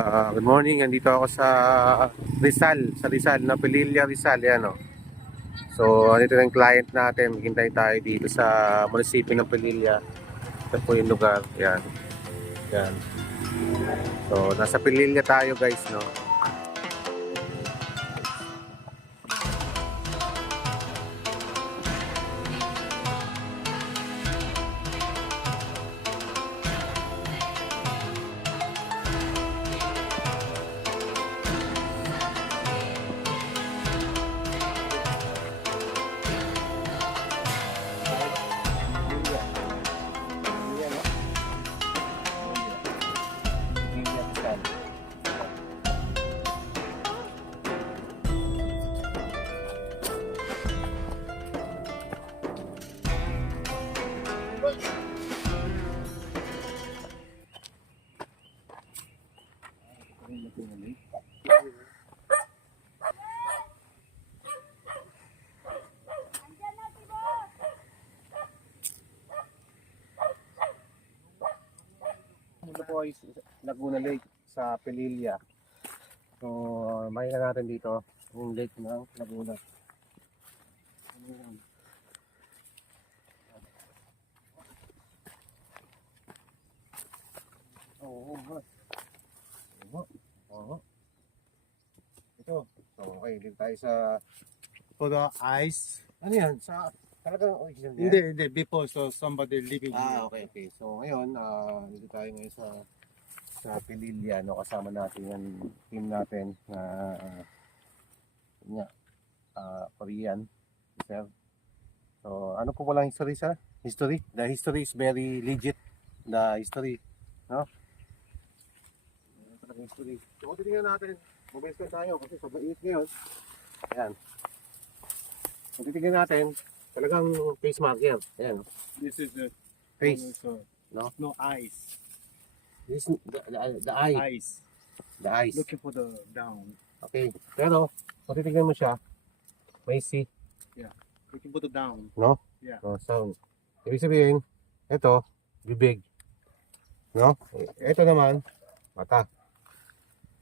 Good morning, andito ako sa Rizal na Pililla Rizal, yan o. So, andito na yung client natin, maghintay tayo dito sa munisipyo ng Pililla. Ito po yung lugar, yan. Yan. So, nasa Pililla tayo guys, no. Ito po ay Laguna Lake sa Pililla. So, makikita natin dito yung lake ng Laguna. Oo, oo. Ito. So, okay, dito tayo sa For the ice? ano yan? Sa talagang original yan? Hindi, before, so somebody living here. Okay. So, ngayon, dito tayo ngayon sa Pililla, no? Kasama natin yung team natin na Korean. Sir. So, ano po walang history sa? History? The history is very legit. The history, no? Talagang history. So, titingnan natin. Mabilis ka tayo kasi sobrang init ngayon. Ayan. So, titingnan natin. Talagang face marker. Ayan. This is the Face. no? No ice. This is the eye. Ice. The eyes. Looking for the down. Okay. Pero, kung titignan mo siya, may C. Looking for the down. No? Yeah. No, sound. Ibig sabihin, ito, bibig. No? Ito naman, mata.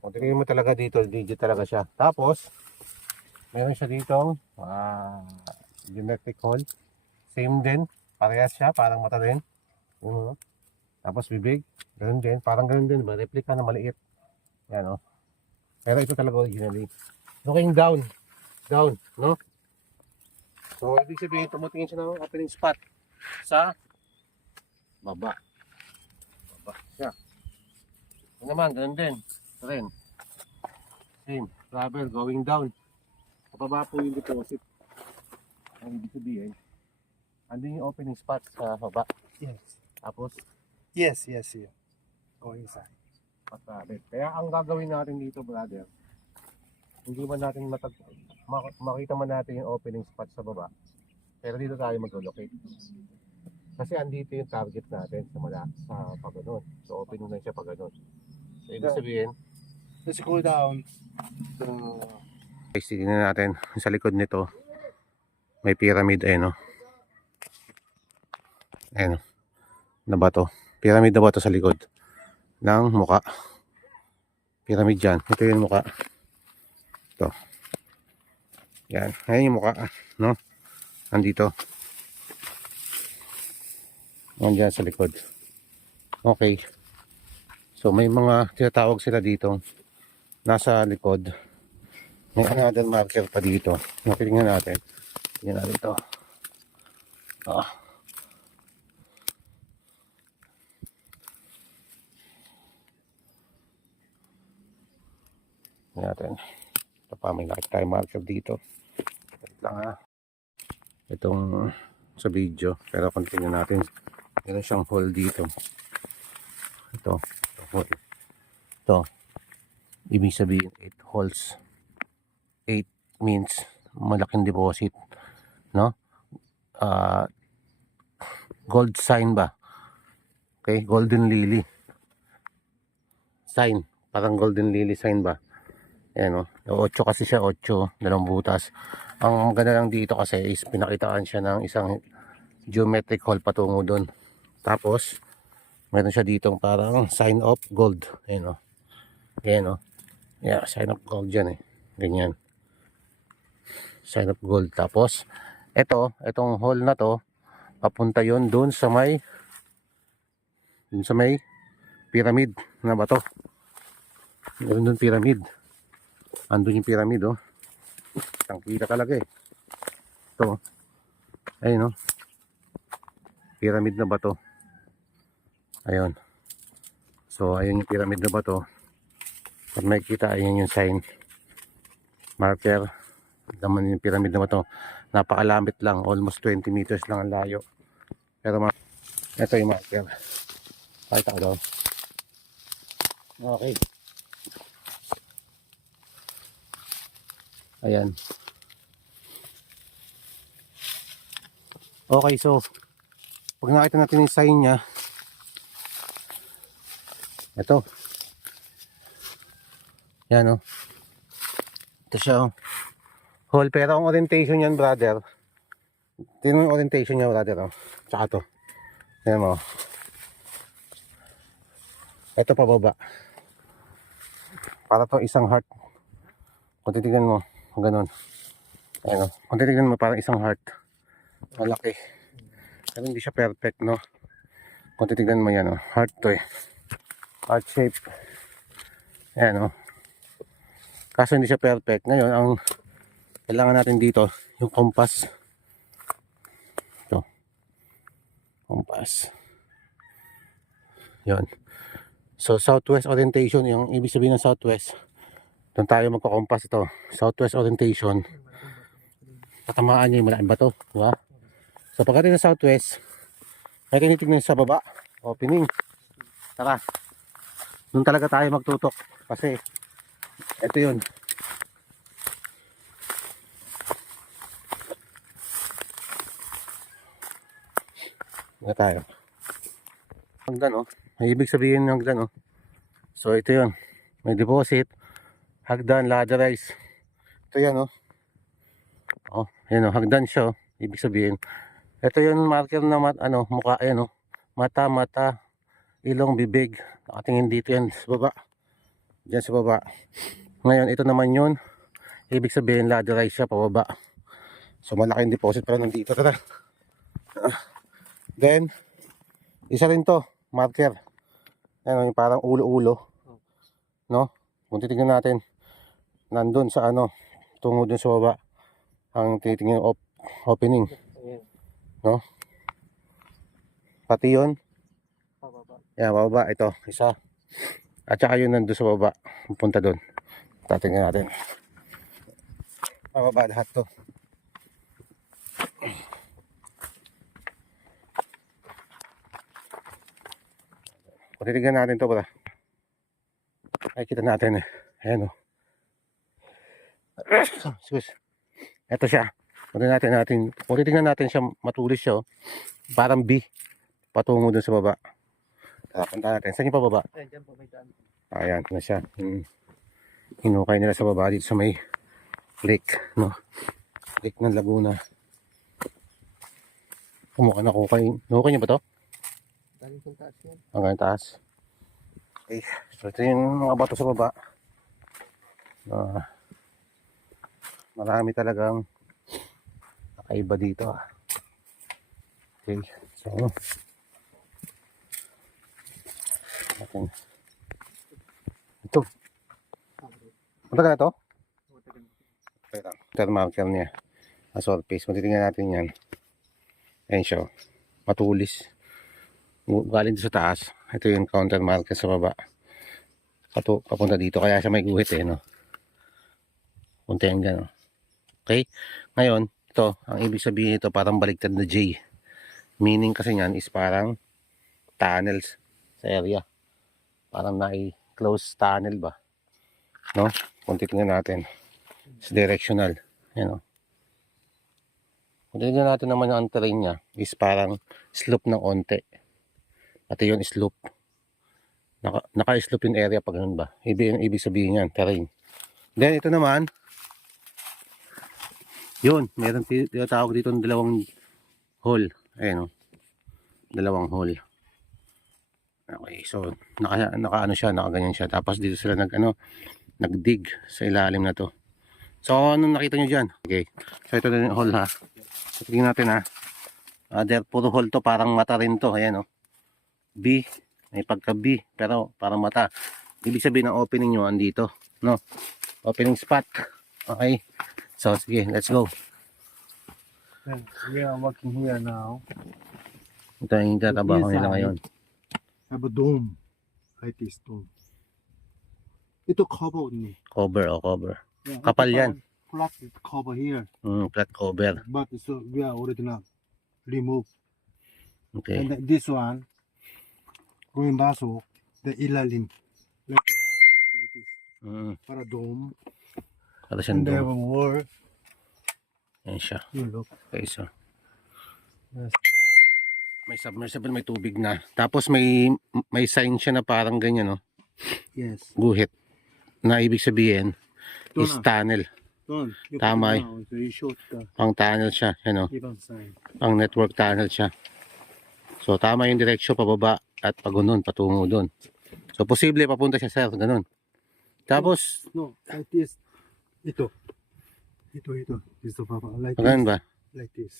Kung titignan mo talaga dito, digit talaga siya. Tapos, meron siya ditong geometric hole. Same din. Parehas siya, parang mata din. Yun, no? Tapos bibig, ganun din. Parang ganun din, ba? Replica na maliit. Yan, no? Pero ito talaga originally. Looking down. Down, no? So, ibig sabihin, tumutingin siya ng opening spot sa baba. Baba siya. Ito naman, ganun din. Ito rin. Same. Travel, going down. Pababa po yung deposit. Ang ibig sabihin, andun yung opening spot sa baba. Yes. Tapos, Yes. Go inside. patravel. Kaya ang gagawin natin dito, brother, hindi man natin makita man natin yung opening spot sa baba, pero dito tayo mag-locate. Kasi andito yung target natin sa pag-ganon. So, opening lang siya pag-ganon. So, ibig sabihin, Let's go down. guys, tignan natin sa likod nito may pyramid, no? Ayan, na bato. Pyramid na bato sa likod ng muka. Pyramid dyan. Ito yung muka. Ito. Yan. Ayan yung muka, no? Nandito. Nandyan sa likod. Okay. So, may mga tinatawag sila dito nasa likod. May another marker pa dito. Tingnan natin. Tingnan natin ito. Tingnan natin. Ito pa, may nakita tayong marker dito. Wait lang, itong sa video. Pero kung tingnan natin, meron siyang hole dito. Ito hole. Ito. Ibig sabihin 8 holes. 8 means malaking deposit, no? Gold sign ba? Okay, golden lily sign, parang golden lily sign ba? Ayan, no? 8 kasi siya, 8, dalawang butas. Ang maganda lang dito kasi is pinakitaan siya ng isang geometric hole patungo doon. Tapos meron siya ditong parang sign of gold. Ayan, no? Ayan, oh. Yeah, sign of gold dyan eh. Ganyan. Sign of gold. Tapos, itong hole na to, papunta yon dun sa may pyramid na bato. Meron dun pyramid. Andun yung pyramid, oh. Tangkita talaga eh. Ito, ayun, oh. Pyramid na bato. Ayun. So, ayun yung pyramid na bato. Pag makikita, ayun yung sign. Marker. Naman yung pyramid na bato. Napakalapit lang. Almost 20 meters lang ang layo. Pero, ito yung marker. Pakita ko daw. Okay. Ayan. Okay, so pag nakita natin yung sign niya, ito. Yan, oh. Ito siya, oh. Hole, pero ang orientation yan, brother. Tingnan mo yung orientation niya, brother, oh. Tsaka to. Tingnan mo. Ito pababa. Para to isang heart. Kung titignan mo, ganun. Ayan, oh. Kung titignan mo, parang isang heart. Malaki. Pero hindi siya perfect, no? Kung titignan mo yan, oh. Heart to eh. Heart shape. Ayan, oh. Kaso hindi siya perfect. Ngayon, ang kailangan natin dito, yung compass. Ito. Compass. Yun. So, southwest orientation, yung ibig sabihin ng southwest. Doon tayo magko-compass ito. Southwest orientation. Tatamaan niya yung malaking bato. Diba? So, pagdating ng southwest, may tinitignan sa baba. Opening. Tara. Doon talaga tayo magtutok. Kasi, ito yun. Nga tayo. Hagdan, oh. May ibig sabihin ng hagdan, oh. So, ito yun. May deposit. Hagdan, ladderized. Ito yan, oh. Oh, yan, oh. Hagdan siya, oh. Ibig sabihin. Ito yung marker na mukha, ayan, oh. Mata, ilong, bibig. Nakatingin dito yan sa baba. Diyan sa baba. Ngayon, ito naman yun. Ibig sabihin, ladderized siya, pababa. So, malaking deposit para nandito. Tara. Then, isa rin to, marker. Ayan, yung parang ulo-ulo. No? Kung titignan natin, nandun sa tungo dun sa baba. Ang titignan yung opening. No? Pati yun. Yan, bababa. Ito, isa. At saka yun nandun sa baba. Punta dun. Tatingnan natin. Bababa lahat to. Kung titignan natin to, pala. Ay, kita natin eh. Ayan, oh. Excuse. Ito siya. Kung titignan natin siya, matulis siya, oh. Parang B. Patungo dun sa baba. Punta natin. Saan yung pababa? Ayan po, may daan. Ayan na siya. Hinukay nila sa baba dito sa may lake, no? Lake ng Laguna. Kumukha na kukay. Nukay niyo ba to? Galing sa taas yan. Hanggang taas. Okay. So ito yung mga bato sa baba. Marami talagang nakaiba dito. Okay. So natin. Ito. Punta ka na to? Ito ang marker niya. Assault paste. Kung titingnan natin yan. Ayan siya. Matulis. Galing sa taas. Ito yung counter marker sa baba. Papunta dito. Kaya siya may guhit eh. No? Punta yan gano'n. Okay? Ngayon, ito. Ang ibig sabihin ito parang baliktad na J. Meaning kasi yan is parang tunnels sa area. Parang close tunnel ba? No? Kung titingnan natin. It's directional. Yan o. Kung titignan natin naman ang terrain niya is parang slope ng onte. Pati yun slope. Naka-slope yung area pag ganun ba. Ibig sabihin yan, terrain. Then ito naman, yun, meron tinatawag dito ng dalawang hole. Ayan o. Dalawang hole. Okay, so naka ano siya, nakaganyan siya. Tapos dito sila nagdig sa ilalim na to. So ano nakita nyo dyan? Okay, so ito na yung hole ha. So, tingnan natin ha. There, puro hole to, parang mata rin to. Ayan o. B, may pagka B, pero parang mata. Ibig sabihin ng opening nyo andito. No? Opening spot. Okay. So sige, let's go. We are working here now. Ito yung tatrabaho nila ngayon. Have a dome. Like this dome. Ito cover only. Cover o cover. Yeah, Kapal ito yan. Flat cover here. Flat cover. But so we are already now remove. Okay. And this one going baso the ilalim like this, like this. Para dome. Para siyang And they have dome. a wall. Ayan siya. You look. Okay, so. Yes. May submersible, may tubig na. Tapos may sign siya na parang ganyan, no? Yes. Guhit. Na ibig sabihin Ito is na. tunnel. Don't. Tama eh. So you shoot the Pang tunnel siya, ano? ibang sign. Pang network tunnel siya. So tama yung direksyon pababa at pagunon, patungo doon. So posible papunta siya sir, ganun. Tapos, No, like this. Ito. Ito papa. Like ganun this. ba? Like this.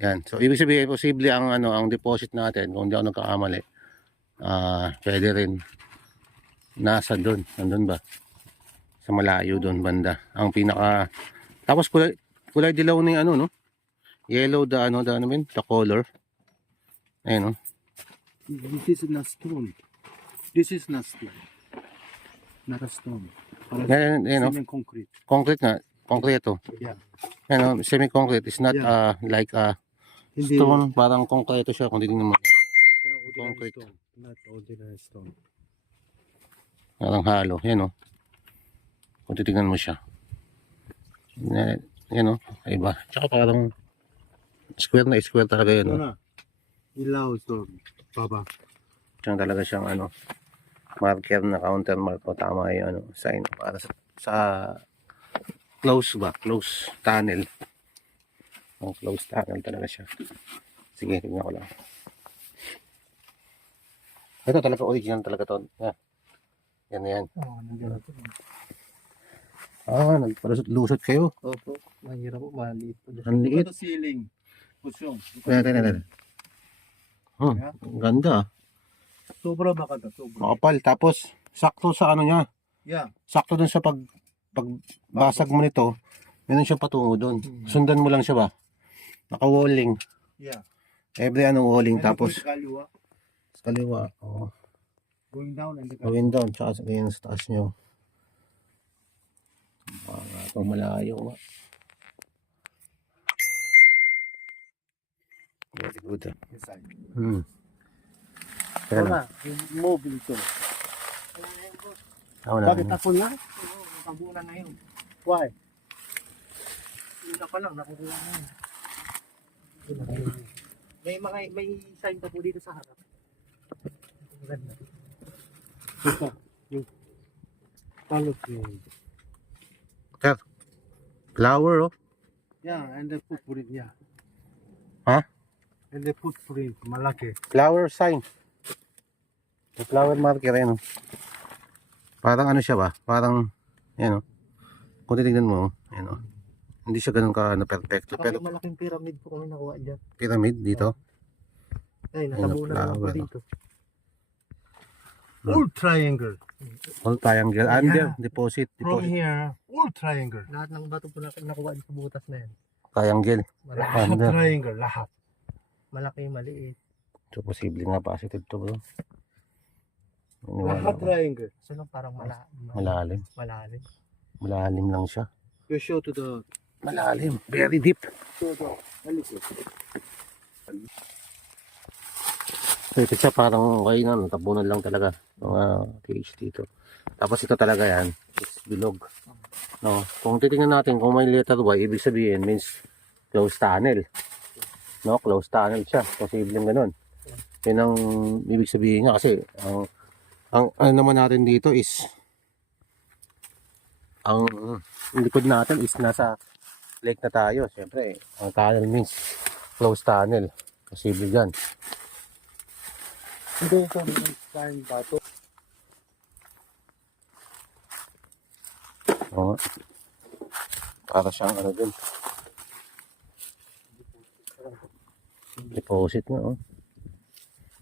Yan. So ibig sabihin posible ang ang deposit natin kung hindi ako nagkakamali. Pwede rin nasa doon, nandun ba? Sa malayo doon banda. Ang pinaka tapos kulay dilaw na yung no? Yellow the the color. Ayun, no? This is not stone. This is not stone. Not a stone. Yan, no? Cement concrete. Concrete nga, konkreto. Yeah. Ano, semi-concrete is not Yeah. like Hindi. stone, parang konkreto siya kung titingnan mo. It's not ordinary Concrete. stone. Not ordinary stone. Parang halo, yan o. Kung titingnan mo siya. Yan o, iba. Tsaka parang square talaga yan Ito o. na. Ilaw stone. Baba. Tsaka talaga siyang marker na counter mark o tama yung sign para sa close tunnel. Ang close tunnel talaga siya. Sige, tingnan ko lang. Ito talaga original talaga to. Yan na yan. Oh, nandiyan na ito. Nagpalusot kayo. Opo. Mahirap po. Maliit po. Ang liit. Ito ceiling. Pusyong. Tingnan. Ang ganda. Sobra baka ito. Sobra. Makapal. Tapos, sakto sa niya. Yeah. Sakto dun sa pagbasag mo nito. Meron siyang patungo dun. Sundan mo lang siya ba? Naka-walling. Yeah. Every walling. And Tapos, sa kaliwa. sa kaliwa. Going down and the Gawin down. Tsaka sa ganyan sa taas nyo. Ito malayo. Very good. inside. Kaya lang. Wala. Move ito. Bakit ako na? Oo. Nakabunan na yun. Why? Una pa lang. Nakukuha na yun. May sign pa po dito sa harap. Maganda. Ito. Yung palot yun. Flower, oh. Yeah, and the footprint, yeah. Huh? And the footprint, malaki. Flower sign. May flower marker, yan, oh. Parang siya ba? Parang, yan, oh. Kung titignan mo, yan, oh. Hindi siya ganun perfecto. Saka Pero may malaking pyramid po kami nakuha dyan. pyramid dito. Ay, natabunan na ako flower. dito. All triangle. All triangle. Yeah. Under, deposit. From here, all triangle. Lahat ng bato po nakuha sa butas na yan. Triangle. Lahat Under. triangle, lahat. Malaki, maliit. So, posible nga positive to, bro. Lahat triangle. So lang parang Malalim. malalim. Malalim lang siya. You show to the... Malalim. Very deep. Show to... So, ito siya parang okay na. Tabunan lang talaga. Mga pH dito. Tapos ito talaga yan. Is bilog. No? Kung titingnan natin kung may letter Y, ibig sabihin means closed tunnel. No? Closed tunnel siya. Posibleng ganun. Yan ang ibig sabihin niya kasi ang ano naman natin dito is ang likod natin is nasa lake na tayo. Siyempre, ang tunnel means closed tunnel. Posible dyan. Hindi ito may bato. Oo. Para siyang ano din. Deposit nga, oh.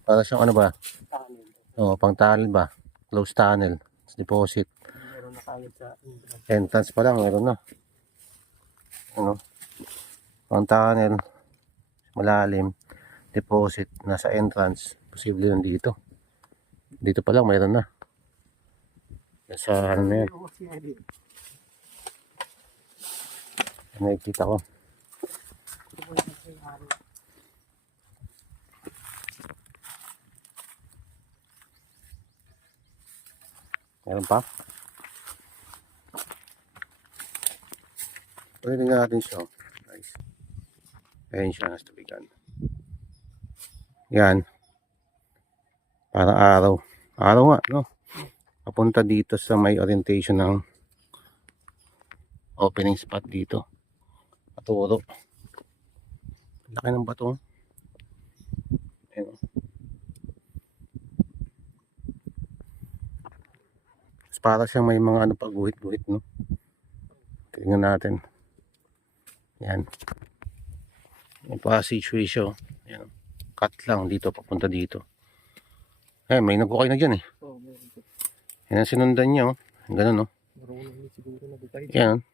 Para siyang ano ba? Oo, pang tunnel ba? Closed tunnel. Deposit. Meron na kagad sa Entrance pa lang, meron na. Ano? Pang tunnel. Malalim. Deposit. Nasa entrance. Posible yun dito. Dito pa lang, meron na. Sa ano na yan. Nakikita ko. Meron pa? Pwede nga natin siya. Nice. Ayan siya, nasa tubigan. Yan. Parang araw. Araw nga, no? Papunta dito sa may orientation ng opening spot dito. Paturo. Laki ng bato. Ayan. Para siyang may mga ano pa guhit-guhit, no? Tingnan natin. Yan. May passageway siya. Yan. Cut lang dito, papunta dito. Eh, may nagukay na dyan eh. Yan ang sinundan niya, oh. Ganun, oh. Yan.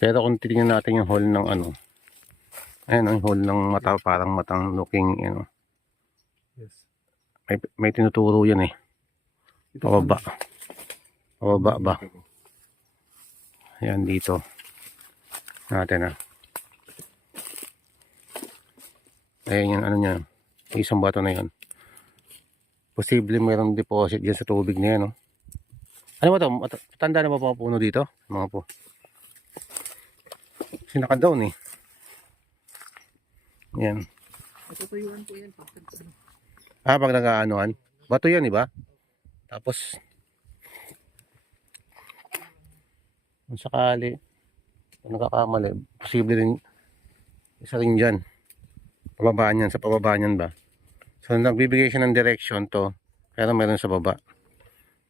Pero kung titingnan natin yung hole ng ano. Ayan, yung hole ng mata, parang matang looking, you know. Yes. May tinuturo yan eh. Pababa. Pababa ba? Ayan dito. Natin ah. Ayan yung ano niya. Isang bato na yan. Posible mayroong deposit dyan sa tubig na yan. No? Ano ba ito? Tanda na ba mga puno dito? Mga po. Kasi naka-down eh. Yan. Natutuyuan po yan. Ah, pag nag-aanoan. Bato yan, iba? Tapos, kung sakali, kung nakakamali, posible rin, isa rin dyan. Pababaan yan, sa pababaan yan ba? So, nagbibigay siya ng direction to, pero meron sa baba.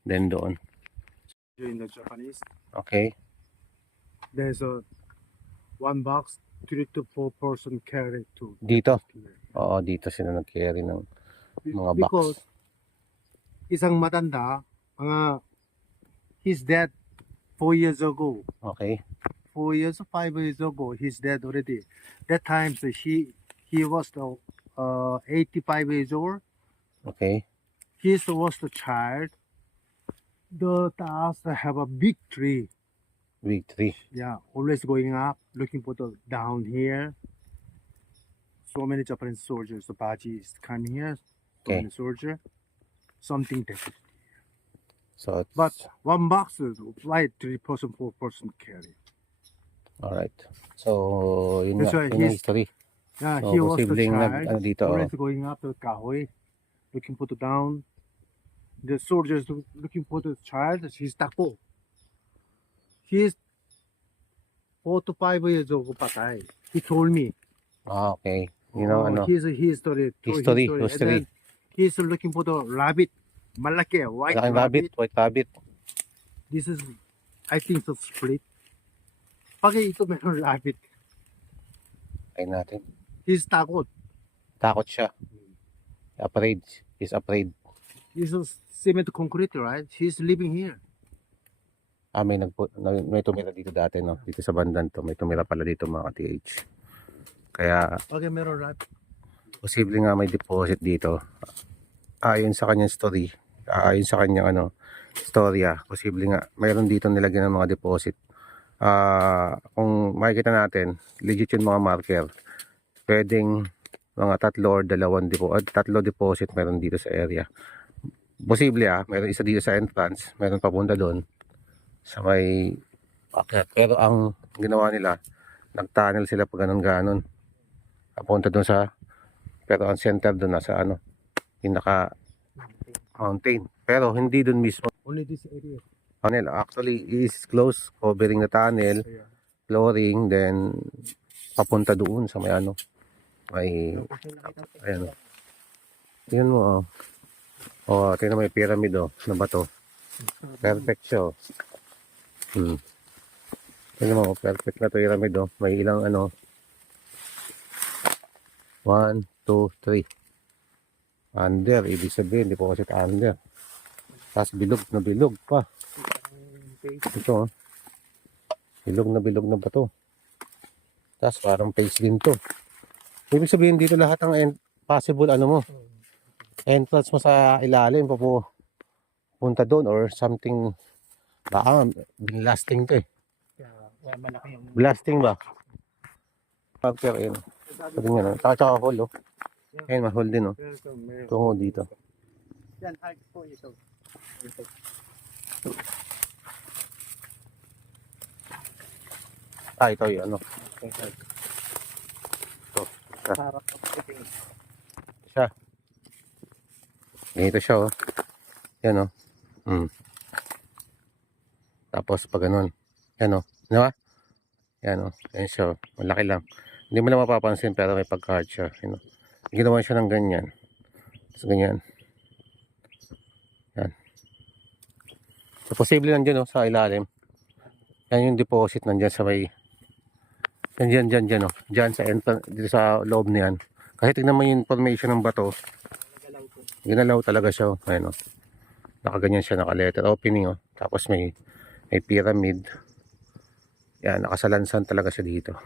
Then doon. In the Japanese, Okay. there's a one box, 3 to 4 person carry to. Dito. Oo, dito sila nag-carry ng mga box. Because isang matanda, he's dead 4 years ago. Okay. 4 years, 5 years ago, he's dead already. That time, so he was 85 years old. Okay. He was the child. The task have a big tree. Big tree. Yeah, always going up, looking for the down here. So many Japanese soldiers, the Baji is coming here. So Okay. many soldiers. Something different. So, it's, But one box is right 3 person, 4 person carry. alright. So, yun That's nga, why yun ang he's- history. Yeah, So, he was the posibleng child. ano dito, oh. Always going up to Kahoy, looking for the down. The soldiers looking for the child. He's Tako. He's 4 to 5 years old. Patay. He told me. Ah, okay. You know, ano, He's a history. History. And then he's looking for the rabbit. Malaki, white malaking rabbit, white rabbit. This is, I think, the split. Pag ito meron rabbit, Ayun natin. he's takot. Takot siya. Afraid. He's afraid. This is cement concrete, right? He's living here. Ah, may tumira dito dati, no? Dito sa bandan to. May tumira pala dito mga TH. Kaya, Pag meron rabbit. posible nga may deposit dito. Ayon sa kanyang story, ayon sa kanyang storya, posible nga mayroon dito nilagyan ng mga deposit. Kung makikita natin, legit yung mga marker. Pwedeng mga 3 or 2 tatlo deposit meron dito sa area. Posible meron isa dito sa entrance, meron papunta doon sa may akyat. Pero ang ginawa nila, nag-tunnel sila pag ganon-ganon. Papunta doon sa, pero ang center doon nasa pinaka mountain. Pero hindi doon mismo. Only this area. Tunnel actually is close, covering the tunnel, Yeah. flooring, then papunta doon sa may may ayan. Tingnan mo Oh, tingnan mo yung pyramid oh, na bato. Perfect siya oh. Tingnan mo, perfect na to pyramid oh. May ilang ano. 1, 2, 3. Under, ibig sabihin, hindi po kasi under. Tapos bilog na pa. Ito oh. Bilog na bato. Tapos parang face din to. Ibig sabihin dito lahat ng possible ano mo. Entrance mo sa ilalim punta doon or something. Baka blasting to eh. Malaki yung Blasting ba? Factor in. Sabi nga na. Tsaka hole oh. Ayun, mahol din oh. Tungo dito. yan, hard po ito. Ah, ito yun ano. Ito. Harap po ito. Siya. Ganito siya oh. Yan oh. Tapos pag ganun. Yan oh. Di ba? Yan oh. Yan siya oh. Malaki lang. Hindi mo lang mapapansin pero may pagka-hard siya. Yan oh. Ginawa siya ng ganyan. Tapos ganyan. Yan. So posible nandiyan oh, sa ilalim. Yan yung deposit nandiyan sa may Diyan oh. Diyan sa entrance, dito sa loob niyan. Kasi tingnan mo yung formation ng bato. Ginalaw talaga siya oh. Ayun oh. Nakaganyan siya, naka-letter opening oh. Tapos may pyramid. Yan, nakasalansan talaga siya dito.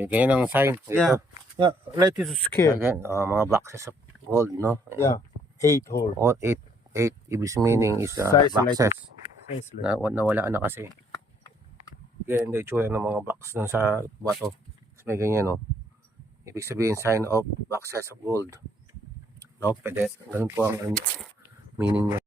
Ganyan ang sign. Yeah. Yeah, let it scale. Again, mga boxes of gold, no? Yeah. 8 hole. All 8 ibig meaning is Size like boxes. Size like. Nawala na kasi. Ganyan na itsura ng mga box dun sa bato. Tapos may ganyan, no? Ibig sabihin, sign of boxes of gold. No? Pwede. Ganun po ang meaning niya.